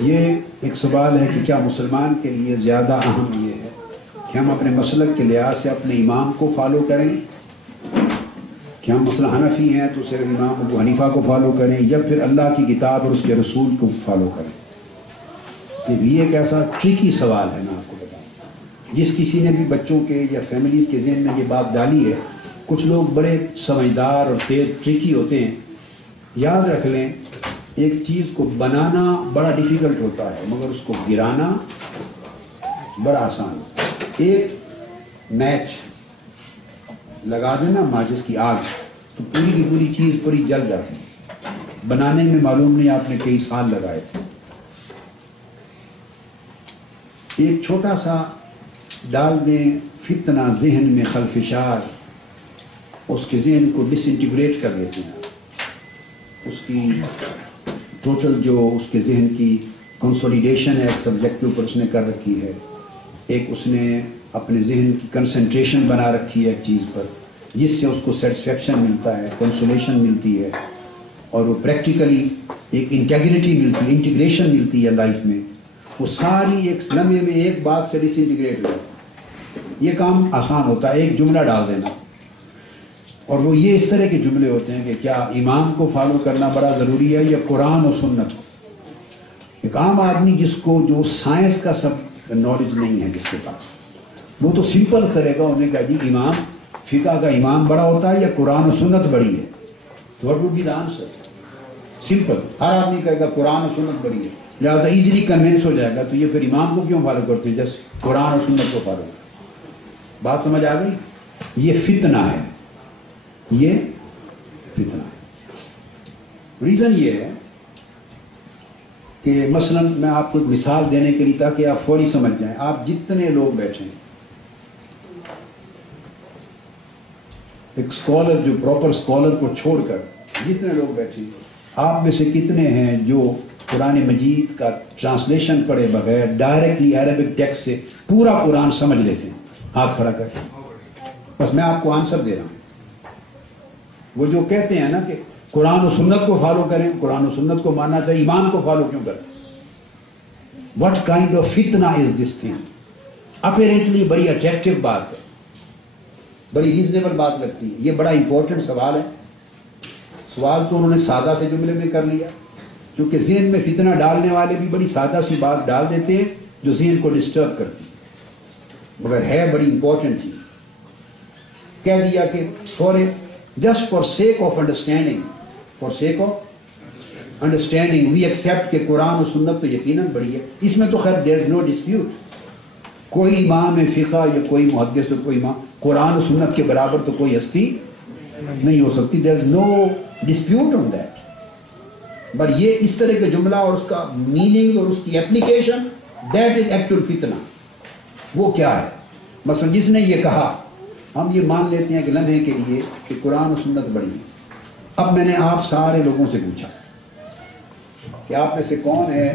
یہ ایک سوال ہے کہ کیا مسلمان کے لیے زیادہ اہم یہ ہے کہ ہم اپنے مسلک کے لحاظ سے اپنے امام کو فالو کریں کہ ہم مثلا حنفی ہیں تو صرف امام ابو حنیفہ کو فالو کریں یا پھر اللہ کی کتاب اور اس کے رسول کو فالو کریں؟ یہ بھی ایک ایسا ٹرکی سوال ہے، میں آپ کو بتاؤں، جس کسی نے بھی بچوں کے یا فیملیز کے ذہن میں یہ بات ڈالی ہے، کچھ لوگ بڑے سمجھدار اور تیز ٹرکی ہوتے ہیں۔ یاد رکھ لیں، ایک چیز کو بنانا بڑا ڈیفیکلٹ ہوتا ہے مگر اس کو گرانا بڑا آسان ہوتا ہے۔ ایک میچ لگا دینا ماچس کی آگ تو پوری کی پوری چیز پوری جل جاتی ہے، بنانے میں معلوم نہیں آپ نے کئی سال لگائے تھے۔ ایک چھوٹا سا ڈال دیں فتنہ ذہن میں خلفشار، اس کے ذہن کو ڈس انٹیگریٹ کر دیتے ہیں، اس کی ٹوٹل جو اس کے ذہن کی کنسولیڈیشن ہے ایک سبجیکٹ کے اوپر اس نے کر رکھی ہے، ایک اس نے اپنے ذہن کی کنسنٹریشن بنا رکھی ہے ایک چیز پر، جس سے اس کو سیٹسفیکشن ملتا ہے، کنسولیشن ملتی ہے، اور وہ پریکٹیکلی ایک انٹیگریٹی ملتی ہے، انٹیگریشن ملتی ہے لائف میں، وہ ساری ایک لمحے میں ایک بات سے ڈس انٹیگریٹ ہو جاتی ہے۔ یہ کام آسان ہوتا ہے، ایک جملہ ڈال دینا، اور وہ یہ اس طرح کے جملے ہوتے ہیں کہ کیا امام کو فالو کرنا بڑا ضروری ہے یا قرآن و سنت کو؟ ایک عام آدمی جس کو جو سائنس کا سب نالج نہیں ہے جس کے پاس، وہ تو سمپل کرے گا، انہیں کہا جی امام فقہ کا امام بڑا ہوتا ہے یا قرآن و سنت بڑی ہے؟ تو what would be the answer? Simple, ہر آدمی کہے گا قرآن و سنت بڑی ہے، لہٰذا ایزیلی کنونس ہو جائے گا، تو یہ پھر امام کو کیوں فالو کرتے ہیں؟ جیسے قرآن و سنت کو فالو کرتے۔ بات سمجھ آ گئی؟ یہ فتنہ ہے، یہ فتنہ ہے۔ ریزن یہ ہے کہ مثلا میں آپ کو مثال دینے کے لیے تاکہ آپ فوری سمجھ جائیں، آپ جتنے لوگ بیٹھے ہیں، ایک اسکالر جو پراپر اسکالر کو چھوڑ کر جتنے لوگ بیٹھے ہیں، آپ میں سے کتنے ہیں جو قرآن مجید کا ٹرانسلیشن پڑھے بغیر ڈائریکٹلی عربک ٹیکسٹ سے پورا قرآن سمجھ لیتے ہیں؟ ہاتھ کھڑا کر۔ بس میں آپ کو آنسر دے رہا ہوں۔ وہ جو کہتے ہیں نا کہ قرآن و سنت کو فالو کریں، قرآن و سنت کو ماننا چاہیے، ایمان کو فالو کیوں کریں؟ واٹ کائنڈ آف فتنہ از دس تھنگ؟ اپیرنٹلی بڑی اٹریکٹیو بات ہے، بڑی ریزنیبل بات لگتی ہے، یہ بڑا امپورٹنٹ سوال ہے۔ سوال تو انہوں نے سادہ سے جملے میں کر لیا، کیونکہ ذہن میں فتنہ ڈالنے والے بھی بڑی سادہ سی بات ڈال دیتے ہیں جو ذہن کو ڈسٹرب کرتی ہے، مگر ہے بڑی امپورٹنٹ چیز۔ کہہ دیا کہ just for sake of understanding, we accept کہ قرآن و سنت تو یقیناً بڑی ہے، اس میں تو خیر there is no dispute، کوئی امام فقہ یا کوئی محدث یا کوئی امام قرآن و سنت کے برابر تو کوئی ہستی نہیں ہو سکتی، there is no dispute on that۔ But یہ اس طرح کا جملہ اور اس کا میننگ اور اس کی اپلیکیشن، that is actual فتنہ۔ وہ کیا ہے؟ مثلا جس نے یہ کہا، ہم یہ مان لیتے ہیں کہ لمحے کے لیے کہ قرآن و سنت بڑی ہے۔ اب میں نے آپ سارے لوگوں سے پوچھا کہ آپ میں سے کون ہے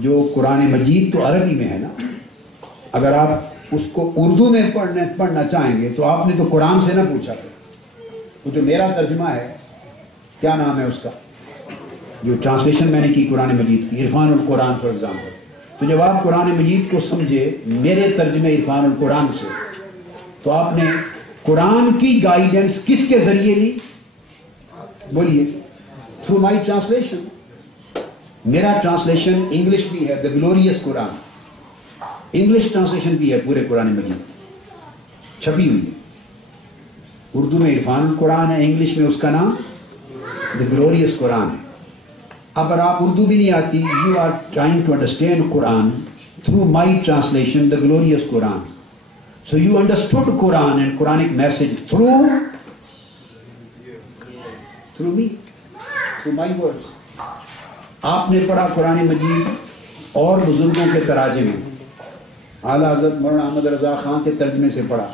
جو قرآن مجید تو عربی میں ہے نا، اگر آپ اس کو اردو میں پڑھنا چاہیں گے تو آپ نے تو قرآن سے نہ پوچھا تھا، وہ جو میرا ترجمہ ہے، کیا نام ہے اس کا، جو ٹرانسلیشن میں نے کی قرآن مجید کی، عرفان القرآن فار ایگزامپل، تو جب آپ قرآن مجید کو سمجھے میرے ترجمے عرفان القرآن سے، تو آپ نے قرآن کی گائیڈنس کس کے ذریعے لی؟ بولیے، تھرو مائی ٹرانسلیشن۔ میرا ٹرانسلیشن انگلش بھی ہے، دا گلوریس قرآن، انگلش ٹرانسلیشن بھی ہے پورے قرآن مجید، چھپی ہوئی ہے، اردو میں عرفان القرآن ہے، انگلش میں اس کا نام دا گلوریس قرآن ہے۔ اگر آپ اردو بھی نہیں آتی، you are trying to understand Quran through my translation the glorious Quran. So you understood Quran and Quranic message through me, through my words۔ آپ نے پڑھا قرآن مجید اور بزرگوں کے تراجمے، اعلیٰ حضرت مولانا احمد رضا خان کے ترجمے سے پڑھا،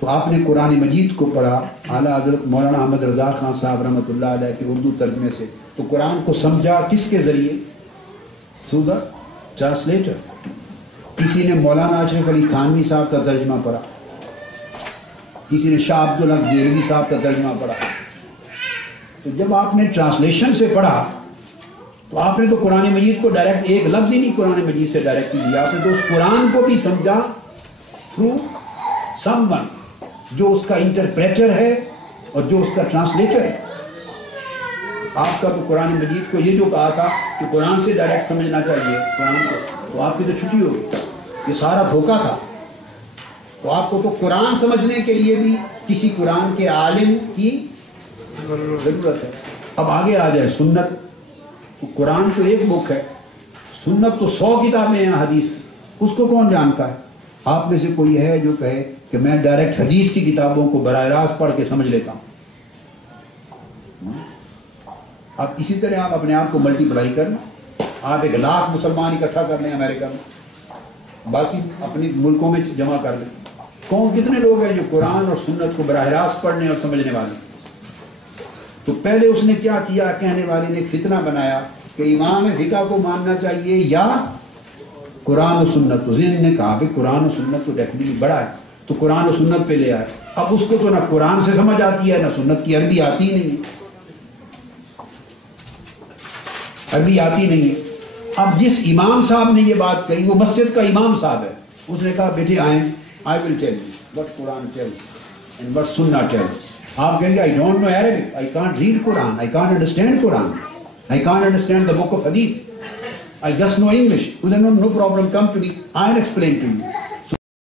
تو آپ نے قرآن مجید کو پڑھا اعلیٰ حضرت مولانا احمد رضا خان صاحب رحمۃ اللہ علیہ کے اردو ترجمے سے، تو قرآن کو سمجھا کس کے ذریعے؟ through the translator۔ کسی نے مولانا اشرف علی تھانوی صاحب کا ترجمہ پڑھا، کسی نے شاہ عبدالحق دہلوی صاحب کا ترجمہ پڑھا، تو جب آپ نے ٹرانسلیشن سے پڑھا تو آپ نے تو قرآن مجید کو ڈائریکٹ ایک لفظ ہی نہیں قرآن مجید سے ڈائریکٹ لیا، آپ نے تو اس قرآن کو بھی سمجھا تھرو سم ون جو اس کا انٹرپریٹر ہے اور جو اس کا ٹرانسلیٹر ہے۔ آپ کا تو قرآن مجید کو یہ جو کہا تھا کہ قرآن سے ڈائریکٹ سمجھنا چاہیے قرآن کو، تو آپ کی تو چھٹی ہو گئی، یہ سارا دھوکہ تھا۔ تو آپ کو تو قرآن سمجھنے کے لیے بھی کسی قرآن کے عالم کی ضرورت ہے۔ اب آگے آ جائے سنت، تو قرآن تو ایک بک ہے، سنت تو 100 کتابیں ہیں حدیث کی، اس کو کون جانتا ہے؟ آپ میں سے کوئی ہے جو کہے کہ میں ڈائریکٹ حدیث کی کتابوں کو براہ راست پڑھ کے سمجھ لیتا ہوں؟ آپ اسی طرح آپ اپنے آپ کو ملٹی پلائی کرنا، آپ 1 لاکھ مسلمان اکٹھا کر لیں امریکہ میں، باقی اپنی ملکوں میں جمع کر لیں، کون کتنے لوگ ہیں جو قرآن اور سنت کو براہ راست پڑھنے اور سمجھنے والے؟ تو پہلے اس نے کیا کیا، کہنے والے نے ایک فتنہ بنایا کہ امام فقہ کو ماننا چاہیے یا قرآن و سنت، تو ذہن نے کہا کہ قرآن و سنت تو ڈیفینیٹلی بڑا ہے، تو قرآن و سنت پہ لے آئے۔ اب اس کو تو نہ قرآن سے سمجھ آتی ہے نہ سنت کی عربی آتی ہی نہیں، عربی آتی نہیں ہے۔ اب جس امام صاحب نے یہ بات کہی وہ مسجد کا امام صاحب ہے، اس نے کہا بیٹے آئیں، I will tell you what Quran tells and what Sunnah tells۔ آپ کہیں گے I don't know Arabic, I can't read Quran, I can't understand Quran, I can't understand the book of Hadith, I just know English۔ No problem, come to me, I'll explain to you۔